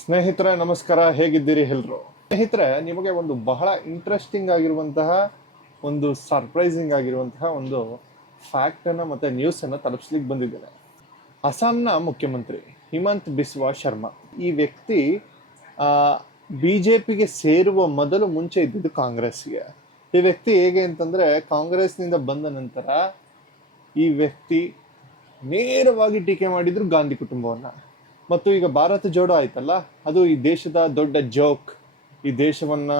ಸ್ನೇಹಿತರೆ ನಮಸ್ಕಾರ, ಹೇಗಿದ್ದೀರಿ ಎಲ್ಲರೂ? ಸ್ನೇಹಿತರೆ, ನಿಮಗೆ ಒಂದು ಬಹಳ ಇಂಟ್ರೆಸ್ಟಿಂಗ್ ಆಗಿರುವಂತಹ ಒಂದು ಸರ್ಪ್ರೈಸಿಂಗ್ ಆಗಿರುವಂತಹ ಒಂದು ಫ್ಯಾಕ್ಟನ್ನು ಮತ್ತು ನ್ಯೂಸನ್ನು ತಲುಪಿಸ್ಲಿಕ್ಕೆ ಬಂದಿದ್ದೇನೆ. ಅಸ್ಸಾಂನ ಮುಖ್ಯಮಂತ್ರಿ ಹಿಮಂತ್ ಬಿಸ್ವಾ ಶರ್ಮಾ ಈ ವ್ಯಕ್ತಿ ಬಿ ಜೆ ಪಿಗೆ ಸೇರುವ ಮೊದಲು ಮುಂಚೆ ಇದ್ದಿದ್ದು ಕಾಂಗ್ರೆಸ್ಗೆ. ಈ ವ್ಯಕ್ತಿ ಹೇಗೆ ಅಂತಂದರೆ, ಕಾಂಗ್ರೆಸ್ನಿಂದ ಬಂದ ನಂತರ ಈ ವ್ಯಕ್ತಿ ನೇರವಾಗಿ ಟೀಕೆ ಮಾಡಿದ್ರು ಗಾಂಧಿ ಕುಟುಂಬವನ್ನು. ಮತ್ತು ಈಗ ಭಾರತ ಜೋಡೋ ಆಯ್ತಲ್ಲ, ಅದು ಈ ದೇಶದ ದೊಡ್ಡ ಜೋಕ್. ಈ ದೇಶವನ್ನ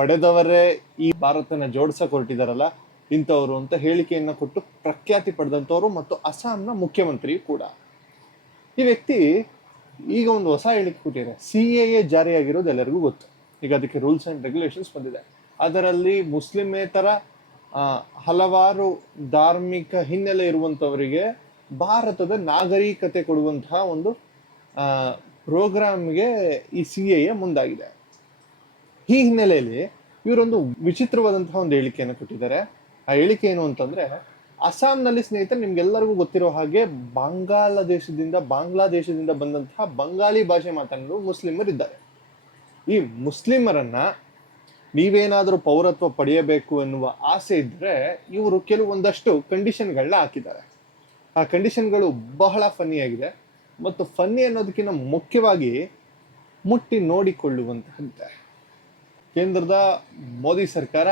ಒಡೆದವರೇ ಈ ಭಾರತನ ಜೋಡಿಸಕ್ಕೆ ಹೊರಟಿದಾರಲ್ಲ ಇಂಥವ್ರು ಅಂತ ಹೇಳಿಕೆಯನ್ನ ಕೊಟ್ಟು ಪ್ರಖ್ಯಾತಿ ಪಡೆದಂಥವ್ರು ಮತ್ತು ಅಸ್ಸಾಂನ ಮುಖ್ಯಮಂತ್ರಿ ಕೂಡ. ಈ ವ್ಯಕ್ತಿ ಈಗ ಒಂದು ಹೊಸ ಹೇಳಿಕೆ ಕೊಟ್ಟಿದ್ದಾರೆ. CAA ಜಾರಿಯಾಗಿರೋದು ಎಲ್ಲರಿಗೂ ಗೊತ್ತು. ಈಗ ಅದಕ್ಕೆ ರೂಲ್ಸ್ ಆ್ಯಂಡ್ ರೆಗ್ಯುಲೇಷನ್ಸ್ ಬಂದಿದೆ. ಅದರಲ್ಲಿ ಮುಸ್ಲಿಮೇತರ ಹಲವಾರು ಧಾರ್ಮಿಕ ಹಿನ್ನೆಲೆ ಇರುವಂಥವರಿಗೆ ಭಾರತದ ನಾಗರಿಕತೆ ಕೊಡುವಂತಹ ಒಂದು ಪ್ರೋಗ್ರಾಮ್ಗೆ ಈ CAA ಮುಂದಾಗಿದೆ. ಈ ಹಿನ್ನೆಲೆಯಲ್ಲಿ ಇವರೊಂದು ವಿಚಿತ್ರವಾದಂತಹ ಒಂದು ಹೇಳಿಕೆಯನ್ನು ಕೊಟ್ಟಿದ್ದಾರೆ. ಆ ಹೇಳಿಕೆ ಏನು ಅಂತಂದ್ರೆ, ಅಸ್ಸಾಂನಲ್ಲಿ ಸ್ನೇಹಿತರೆ ನಿಮ್ಗೆಲ್ಲರಿಗೂ ಗೊತ್ತಿರೋ ಹಾಗೆ ಬಾಂಗ್ಲಾದೇಶದಿಂದ ಬಂದಂತಹ ಬಂಗಾಳಿ ಭಾಷೆ ಮಾತನಾಡುವ ಮುಸ್ಲಿಮರಿದ್ದಾರೆ. ಈ ಮುಸ್ಲಿಮರನ್ನ ನೀವೇನಾದರೂ ಪೌರತ್ವ ಪಡೆಯಬೇಕು ಎನ್ನುವ ಆಸೆ ಇದ್ರೆ ಇವರು ಕೆಲವೊಂದಷ್ಟು ಕಂಡೀಷನ್ಗಳನ್ನ ಹಾಕಿದ್ದಾರೆ. ಆ ಕಂಡೀಷನ್ಗಳು ಬಹಳ ಫನ್ನಿ ಆಗಿದೆ. ಮತ್ತು ಫನ್ನಿ ಅನ್ನೋದಕ್ಕಿಂತ ಮುಖ್ಯವಾಗಿ ಮುಟ್ಟಿ ನೋಡಿಕೊಳ್ಳುವಂತಹದ್ದೆ. ಕೇಂದ್ರದ ಮೋದಿ ಸರ್ಕಾರ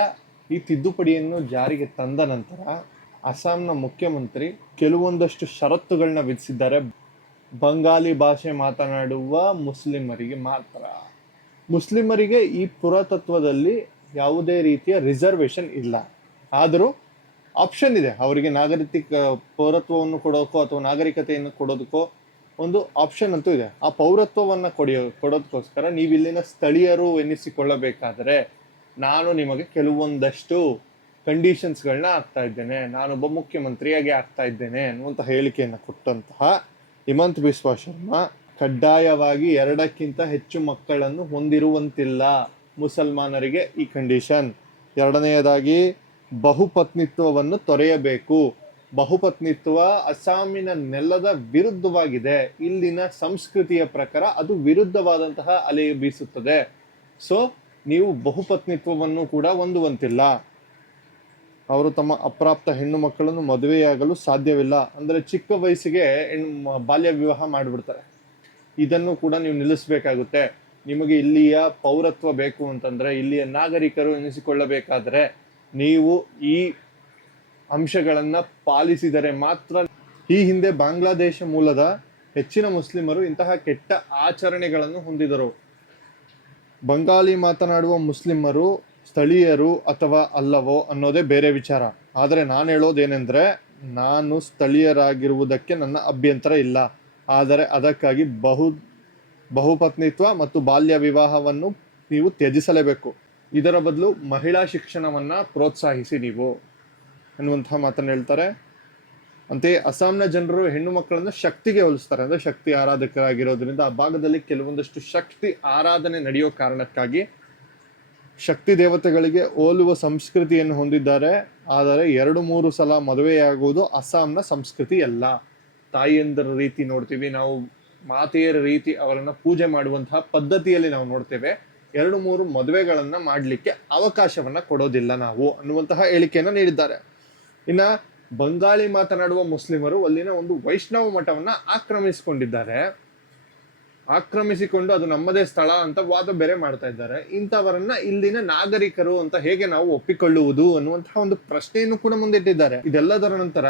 ಈ ತಿದ್ದುಪಡಿಯನ್ನು ಜಾರಿಗೆ ತಂದ ನಂತರ ಅಸ್ಸಾಂನ ಮುಖ್ಯಮಂತ್ರಿ ಕೆಲವೊಂದಷ್ಟು ಷರತ್ತುಗಳನ್ನ ವಿಧಿಸಿದ್ದಾರೆ. ಬಂಗಾಲಿ ಭಾಷೆ ಮಾತನಾಡುವ ಮುಸ್ಲಿಮರಿಗೆ ಮಾತ್ರ. ಮುಸ್ಲಿಮರಿಗೆ ಈ ಪುರಾತತ್ವದಲ್ಲಿ ಯಾವುದೇ ರೀತಿಯ ರಿಸರ್ವೇಶನ್ ಇಲ್ಲ. ಆದರೂ ಆಪ್ಷನ್ ಇದೆ ಅವರಿಗೆ. ಪೌರತ್ವವನ್ನು ಕೊಡೋಕ್ಕೋ ಅಥವಾ ನಾಗರಿಕತೆಯನ್ನು ಕೊಡೋದಕ್ಕೋ ಒಂದು ಆಪ್ಷನ್ ಅಂತೂ ಇದೆ. ಆ ಪೌರತ್ವವನ್ನು ಕೊಡೋದಕ್ಕೋಸ್ಕರ ನೀವು ಇಲ್ಲಿನ ಸ್ಥಳೀಯರು ಎನ್ನಿಸಿಕೊಳ್ಳಬೇಕಾದರೆ ನಾನು ನಿಮಗೆ ಕೆಲವೊಂದಷ್ಟು ಕಂಡೀಷನ್ಸ್ಗಳನ್ನ ಹಾಕ್ತಾ ಇದ್ದೇನೆ, ನಾನೊಬ್ಬ ಮುಖ್ಯಮಂತ್ರಿಯಾಗಿ ಆಗ್ತಾ ಇದ್ದೇನೆ ಅನ್ನುವಂಥ ಹೇಳಿಕೆಯನ್ನು ಕೊಟ್ಟಂತಹ ಹಿಮಂತ್ ಬಿಸ್ವಾ ಶರ್ಮಾ ಕಡ್ಡಾಯವಾಗಿ 2ಕ್ಕಿಂತ ಹೆಚ್ಚು ಮಕ್ಕಳನ್ನು ಹೊಂದಿರುವಂತಿಲ್ಲ ಮುಸಲ್ಮಾನರಿಗೆ ಈ ಕಂಡೀಷನ್. ಎರಡನೆಯದಾಗಿ ಬಹುಪತ್ನಿತ್ವವನ್ನು ತೊರೆಯಬೇಕು. ಬಹುಪತ್ನಿತ್ವ ಅಸ್ಸಾಮಿನ ನೆಲದ ವಿರುದ್ಧವಾಗಿದೆ. ಇಲ್ಲಿನ ಸಂಸ್ಕೃತಿಯ ಪ್ರಕಾರ ಅದು ವಿರುದ್ಧವಾದಂತಹ ಅಲೆ ಬೀಸುತ್ತದೆ. ಸೊ ನೀವು ಬಹುಪತ್ನಿತ್ವವನ್ನು ಕೂಡ ಹೊಂದುವಂತಿಲ್ಲ. ಅವರು ತಮ್ಮ ಅಪ್ರಾಪ್ತ ಹೆಣ್ಣು ಮಕ್ಕಳನ್ನು ಮದುವೆಯಾಗಲು ಸಾಧ್ಯವಿಲ್ಲ. ಅಂದರೆ ಚಿಕ್ಕ ವಯಸ್ಸಿಗೆ ಬಾಲ್ಯ ವಿವಾಹ ಮಾಡಿಬಿಡ್ತಾರೆ. ಇದನ್ನು ಕೂಡ ನೀವು ನಿಲ್ಲಿಸಬೇಕಾಗುತ್ತೆ. ನಿಮಗೆ ಇಲ್ಲಿಯ ಪೌರತ್ವ ಬೇಕು ಅಂತಂದ್ರೆ, ಇಲ್ಲಿಯ ನಾಗರಿಕರು ಎನಿಸಿಕೊಳ್ಳಬೇಕಾದ್ರೆ ನೀವು ಈ ಅಂಶಗಳನ್ನು ಪಾಲಿಸಿದರೆ ಮಾತ್ರ. ಈ ಹಿಂದೆ ಬಾಂಗ್ಲಾದೇಶ ಮೂಲದ ಹೆಚ್ಚಿನ ಮುಸ್ಲಿಮರು ಇಂತಹ ಕೆಟ್ಟ ಆಚರಣೆಗಳನ್ನು ಹೊಂದಿದರು. ಬಂಗಾಲಿ ಮಾತನಾಡುವ ಮುಸ್ಲಿಮರು ಸ್ಥಳೀಯರು ಅಥವಾ ಅಲ್ಲವೋ ಅನ್ನೋದೇ ಬೇರೆ ವಿಚಾರ. ಆದರೆ ನಾನು ಹೇಳೋದೇನೆಂದರೆ, ನಾನು ಸ್ಥಳೀಯರಾಗಿರುವುದಕ್ಕೆ ನನ್ನ ಅಭ್ಯಂತರ ಇಲ್ಲ. ಆದರೆ ಅದಕ್ಕಾಗಿ ಬಹುಪತ್ನಿತ್ವ ಮತ್ತು ಬಾಲ್ಯ ವಿವಾಹವನ್ನು ನೀವು ತ್ಯಜಿಸಲೇಬೇಕು. ಇದರ ಬದಲು ಮಹಿಳಾ ಶಿಕ್ಷಣವನ್ನು ಪ್ರೋತ್ಸಾಹಿಸಿ ನೀವು ಅನ್ನುವಂತಹ ಮಾತನ್ನು ಹೇಳ್ತಾರೆ. ಅಂತೆಯೇ ಅಸ್ಸಾಂನ ಜನರು ಹೆಣ್ಣು ಮಕ್ಕಳನ್ನು ಶಕ್ತಿಗೆ ಹೋಲಿಸ್ತಾರೆ. ಅಂದರೆ ಶಕ್ತಿ ಆರಾಧಕರಾಗಿರೋದ್ರಿಂದ ಆ ಭಾಗದಲ್ಲಿ ಕೆಲವೊಂದಷ್ಟು ಶಕ್ತಿ ಆರಾಧನೆ ನಡೆಯೋ ಕಾರಣಕ್ಕಾಗಿ ಶಕ್ತಿ ದೇವತೆಗಳಿಗೆ ಹೋಲುವ ಸಂಸ್ಕೃತಿಯನ್ನು ಹೊಂದಿದ್ದಾರೆ. ಆದರೆ 2-3 ಸಲ ಮದುವೆಯಾಗುವುದು ಅಸ್ಸಾಂನ ಸಂಸ್ಕೃತಿ ಅಲ್ಲ. ತಾಯಿಯಂದರ ರೀತಿ ನೋಡ್ತೀವಿ ನಾವು, ಮಾತೆಯರ ರೀತಿ ಅವರನ್ನು ಪೂಜೆ ಮಾಡುವಂತಹ ಪದ್ಧತಿಯಲ್ಲಿ ನಾವು ನೋಡ್ತೇವೆ. 2-3 ಮದುವೆಗಳನ್ನ ಮಾಡಲಿಕ್ಕೆ ಅವಕಾಶವನ್ನ ಕೊಡೋದಿಲ್ಲ ನಾವು ಅನ್ನುವಂತಹ ಹೇಳಿಕೆಯನ್ನು ನೀಡಿದ್ದಾರೆ. ಇನ್ನ ಬಂಗಾಳಿ ಮಾತನಾಡುವ ಮುಸ್ಲಿಮರು ಅಲ್ಲಿನ ಒಂದು ವೈಷ್ಣವ ಮಠವನ್ನ ಆಕ್ರಮಿಸಿಕೊಂಡು ಅದು ನಮ್ಮದೇ ಸ್ಥಳ ಅಂತ ವಾದ ಬೇರೆ ಮಾಡ್ತಾ ಇದ್ದಾರೆ. ಇಂಥವರನ್ನ ಇಲ್ಲಿನ ನಾಗರಿಕರು ಅಂತ ಹೇಗೆ ನಾವು ಒಪ್ಪಿಕೊಳ್ಳುವುದು ಅನ್ನುವಂತಹ ಒಂದು ಪ್ರಶ್ನೆಯನ್ನು ಕೂಡ ಮುಂದಿಟ್ಟಿದ್ದಾರೆ. ಇದೆಲ್ಲದರ ನಂತರ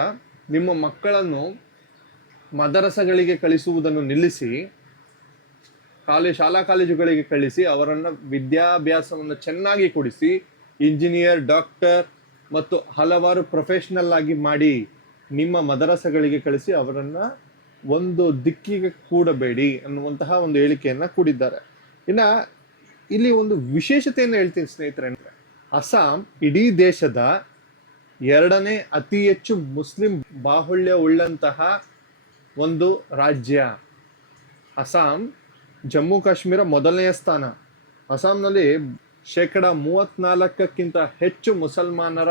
ನಿಮ್ಮ ಮಕ್ಕಳನ್ನು ಮದರಸಗಳಿಗೆ ಕಳಿಸುವುದನ್ನು ನಿಲ್ಲಿಸಿ ಶಾಲಾ ಕಾಲೇಜುಗಳಿಗೆ ಕಳಿಸಿ ಅವರನ್ನ ವಿದ್ಯಾಭ್ಯಾಸವನ್ನು ಚೆನ್ನಾಗಿ ಕೊಡಿಸಿ ಇಂಜಿನಿಯರ್, ಡಾಕ್ಟರ್ ಮತ್ತು ಹಲವಾರು ಪ್ರೊಫೆಷನಲ್ ಆಗಿ ಮಾಡಿ ನಿಮ್ಮ ಮದರಸಗಳಿಗೆ ಕಳಿಸಿ ಅವರನ್ನ ಒಂದು ದಿಕ್ಕಿಗೆ ಕೂಡಬೇಡಿ ಅನ್ನುವಂತಹ ಒಂದು ಹೇಳಿಕೆಯನ್ನ ಕೂಡಿದ್ದಾರೆ. ಇನ್ನ ಇಲ್ಲಿ ಒಂದು ವಿಶೇಷತೆಯನ್ನು ಹೇಳ್ತೀನಿ ಸ್ನೇಹಿತರೆ. ಅಸ್ಸಾಂ ಇಡೀ ದೇಶದ 2ನೇ ಅತಿ ಹೆಚ್ಚು ಮುಸ್ಲಿಂ ಬಾಹುಳ್ಯ ಉಳ್ಳಂತಹ ಒಂದು ರಾಜ್ಯ. ಅಸ್ಸಾಂ ಜಮ್ಮು ಕಾಶ್ಮೀರ ಮೊದಲನೆಯ ಸ್ಥಾನ. ಅಸ್ಸಾಂನಲ್ಲಿ 34%ಕ್ಕಿಂತ ಹೆಚ್ಚು ಮುಸಲ್ಮಾನರ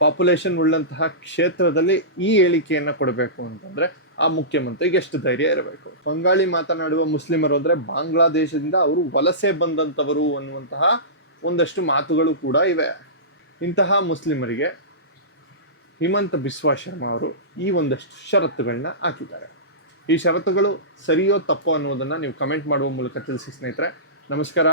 ಪಾಪ್ಯುಲೇಷನ್ ಉಳ್ಳಂತಹ ಕ್ಷೇತ್ರದಲ್ಲಿ ಈ ಹೇಳಿಕೆಯನ್ನು ಕೊಡಬೇಕು ಅಂತಂದ್ರೆ ಆ ಮುಖ್ಯಮಂತ್ರಿಗೆ ಎಷ್ಟು ಧೈರ್ಯ ಇರಬೇಕು? ಬಂಗಾಳಿ ಮಾತನಾಡುವ ಮುಸ್ಲಿಮರು ಅಂದ್ರೆ ಬಾಂಗ್ಲಾದೇಶದಿಂದ ಅವರು ವಲಸೆ ಬಂದಂತವರು ಅನ್ನುವಂತಹ ಒಂದಷ್ಟು ಮಾತುಗಳು ಕೂಡ ಇವೆ. ಇಂತಹ ಮುಸ್ಲಿಮರಿಗೆ ಹಿಮಂತ ಬಿಸ್ವಾ ಶರ್ಮಾ ಅವರು ಈ ಒಂದಷ್ಟು ಷರತ್ತುಗಳನ್ನ ಹಾಕಿದ್ದಾರೆ. ಈ ಷರತ್ತುಗಳು ಸರಿಯೋ ತಪ್ಪೋ ಅನ್ನೋದನ್ನ ನೀವು ಕಮೆಂಟ್ ಮಾಡುವ ಮೂಲಕ ತಿಳಿಸಿ ಸ್ನೇಹಿತರೆ. ನಮಸ್ಕಾರ.